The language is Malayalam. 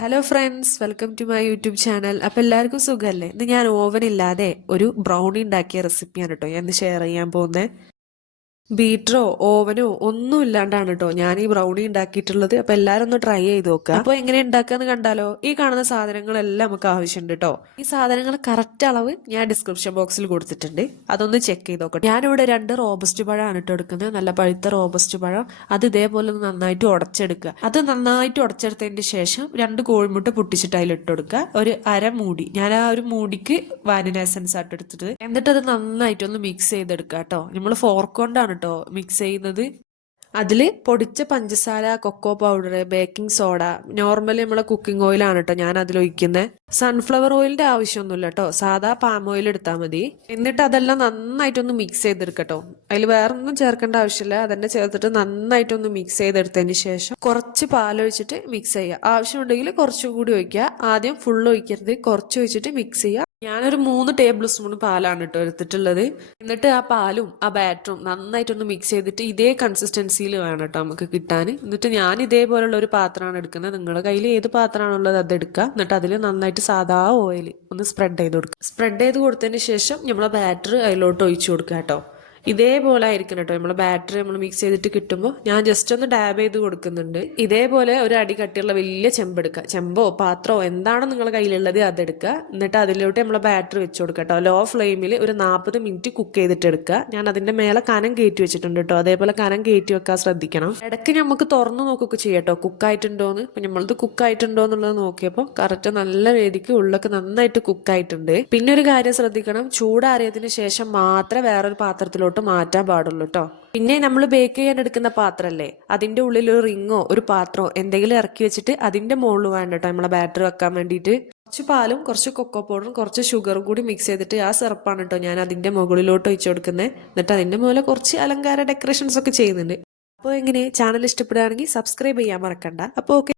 Hello friends welcome to my YouTube channel അപ്പോൾ എല്ലാവർക്കും സുഖമല്ലേ ഇന്ന് ഞാൻ ഓവൻ ഇല്ലാതെ ഒരു ബ്രൗണി ഉണ്ടാക്കിയ റെസിപ്പിയാണ് കേട്ടോ ഞാൻ ഷെയർ ചെയ്യാൻ പോകുന്നത് ബീറ്ററോ ഓവനോ ഒന്നും ഇല്ലാണ്ടാണ് കേട്ടോ ഞാൻ ഈ ബ്രൗണി ഉണ്ടാക്കിയിട്ടുള്ളത്. അപ്പൊ എല്ലാവരും ഒന്ന് ട്രൈ ചെയ്ത് നോക്കുക അപ്പൊ എങ്ങനെ ഉണ്ടാക്കാന്ന് കണ്ടാലോ? ഈ കാണുന്ന സാധനങ്ങളെല്ലാം നമുക്ക് ആവശ്യമുണ്ട് കേട്ടോ ഈ സാധനങ്ങൾ കറക്റ്റ് അളവ് ഞാൻ ഡിസ്ക്രിപ്ഷൻ ബോക്സിൽ കൊടുത്തിട്ടുണ്ട്. അതൊന്ന് ചെക്ക് ചെയ്ത് നോക്കട്ടെ ഞാനിവിടെ രണ്ട് റോബസ്റ്റ് പഴമാണ് കേട്ടോ എടുക്കുന്നത്. നല്ല പഴുത്ത റോബസ്റ്റ് പഴം. അത് ഇതേപോലെ നന്നായിട്ട് ഉടച്ചെടുക്കുക. അത് നന്നായിട്ട് ഉടച്ചെടുത്തതിന് ശേഷം രണ്ട് കോഴിമുട്ട പൊട്ടിച്ചിട്ട് അതിൽ ഇട്ട് കൊടുക്കുക. ഒരു അര മൂടി. ഞാൻ ആ ഒരു മൂടിക്ക് വാനില എസൻസ് ആയിട്ട് എടുത്തിട്ട്. എന്നിട്ട് അത് നന്നായിട്ടൊന്ന് മിക്സ് ചെയ്തെടുക്കുക കേട്ടോ നമ്മൾ ഫോർക്ക് കൊണ്ടാണ് കേട്ടോ മിക്സ് ചെയ്യുന്നത്. അതിൽ പൊടിച്ച പഞ്ചസാര cocoa powder baking soda normally നമ്മളെ കുക്കിംഗ് ഓയിലാണ് കേട്ടോ ഞാൻ അതിൽ ഒഴിക്കുന്നത് സൺഫ്ലവർ ഓയിലിന്റെ ആവശ്യമൊന്നുമില്ല കേട്ടോ സാധാ പാം ഓയിൽ എടുത്താൽ മതി. എന്നിട്ട് അതെല്ലാം നന്നായിട്ടൊന്ന് മിക്സ് ചെയ്തെടുക്കട്ടോ. അതിൽ വേറെ ഒന്നും ചേർക്കേണ്ട ആവശ്യമില്ല അതന്നെ ചേർത്തിട്ട് നന്നായിട്ടൊന്ന് മിക്സ് ചെയ്തെടുത്തതിന് ശേഷം കുറച്ച് പാലൊഴിച്ചിട്ട് മിക്സ് ചെയ്യുക. ആവശ്യമുണ്ടെങ്കിൽ കുറച്ചുകൂടി ഒഴിക്കുക. ആദ്യം ഫുൾ ഒഴിക്കരുത് കുറച്ച് ഒഴിച്ചിട്ട് മിക്സ് ചെയ്യുക. ഞാനൊരു മൂന്ന് ടേബിൾ സ്പൂൺ പാലാണ് കേട്ടോ എടുത്തിട്ടുള്ളത്. എന്നിട്ട് ആ പാലും ആ ബാറ്ററും നന്നായിട്ടൊന്ന് മിക്സ് ചെയ്തിട്ട് ഇതേ കൺസിസ്റ്റൻസിയിൽ വേണം കേട്ടോ നമുക്ക് കിട്ടാൻ. എന്നിട്ട് ഞാൻ ഇതേപോലുള്ള ഒരു പാത്രമാണ് എടുക്കുന്നത്. നിങ്ങളുടെ കയ്യിൽ ഏത് പാത്രമാണുള്ളത് അത് എടുക്കുക. എന്നിട്ട് അതിൽ നന്നായിട്ട് സാധാ ഓയിൽ ഒന്ന് സ്പ്രെഡ് ചെയ്ത് കൊടുക്കുക. സ്പ്രെഡ് ചെയ്ത് കൊടുത്തതിന് ശേഷം നമ്മളെ ബാറ്റർ അതിലോട്ട് ഒഴിച്ചു കൊടുക്കുക കേട്ടോ ഇതേപോലെ ആയിരിക്കണം കേട്ടോ. നമ്മൾ ബാറ്ററി നമ്മൾ മിക്സ് ചെയ്തിട്ട് കിട്ടുമ്പോൾ ഞാൻ ജസ്റ്റ് ഒന്ന് ഡാബ് ചെയ്ത് കൊടുക്കുന്നുണ്ട്. ഇതേപോലെ ഒരു അടി കട്ടിയുള്ള വലിയ ചെമ്പെടുക്കുക ചെമ്പോ പാത്രമോ എന്താണോ നിങ്ങളുടെ കയ്യിലുള്ളത് അതെടുക്കുക. എന്നിട്ട് അതിലോട്ട് നമ്മൾ ബാറ്ററി വെച്ച് കൊടുക്കുക കേട്ടോ. ലോ ഫ്ലെയിമിൽ ഒരു നാൽപ്പത് മിനിറ്റ് കുക്ക് ചെയ്തിട്ട് എടുക്കുക. ഞാൻ അതിന്റെ മേലെ കനം കയറ്റി വെച്ചിട്ടുണ്ട് കേട്ടോ. അതേപോലെ കനം കയറ്റി വെക്കാൻ ശ്രദ്ധിക്കണം. ഇടയ്ക്ക് നമുക്ക് തുറന്നു നോക്കുകയൊക്കെ ചെയ്യാം കേട്ടോ. കുക്കായിട്ടുണ്ടോന്ന് ഇപ്പം നമ്മളത് കുക്കായിട്ടുണ്ടോ എന്നുള്ളത് നോക്കിയപ്പോൾ കറക്റ്റ് നല്ല രീതിക്ക് ഉള്ളൊക്കെ നന്നായിട്ട് കുക്കായിട്ടുണ്ട് പിന്നെ ഒരു കാര്യം ശ്രദ്ധിക്കണം. ചൂടാറിയതിന് ശേഷം മാത്രമേ വേറൊരു പാത്രത്തിലോട്ട് മാറ്റാൻ പാടുള്ളൂ കേട്ടോ പിന്നെ നമ്മൾ ബേക്ക് ചെയ്യാൻ എടുക്കുന്ന പാത്രമല്ലേ അതിന്റെ ഉള്ളിൽ ഒരു റിങ്ങോ ഒരു പാത്രമോ എന്തെങ്കിലും ഇറക്കി വെച്ചിട്ട് അതിന്റെ മുകളിൽ വേണ്ട കേട്ടോ നമ്മളെ ബാറ്ററി വെക്കാൻ വേണ്ടിയിട്ട്. കുറച്ച് പാലും കുറച്ച് കൊക്കോ പൗഡറും കുറച്ച് ഷുഗറും കൂടി മിക്സ് ചെയ്തിട്ട് ആ സിറപ്പാണ് കേട്ടോ ഞാൻ അതിന്റെ മുകളിലോട്ട് ഒഴിച്ചു കൊടുക്കുന്നത് എന്നിട്ട് അതിന്റെ മുകളിൽ കുറച്ച് അലങ്കാര ഡെക്കറേഷൻസ് ഒക്കെ ചെയ്യുന്നുണ്ട്. അപ്പോൾ എങ്ങനെ? ചാനൽ ഇഷ്ടപ്പെടുകയാണെങ്കിൽ സബ്സ്ക്രൈബ് ചെയ്യാൻ മറക്കണ്ട. അപ്പോൾ ഓക്കെ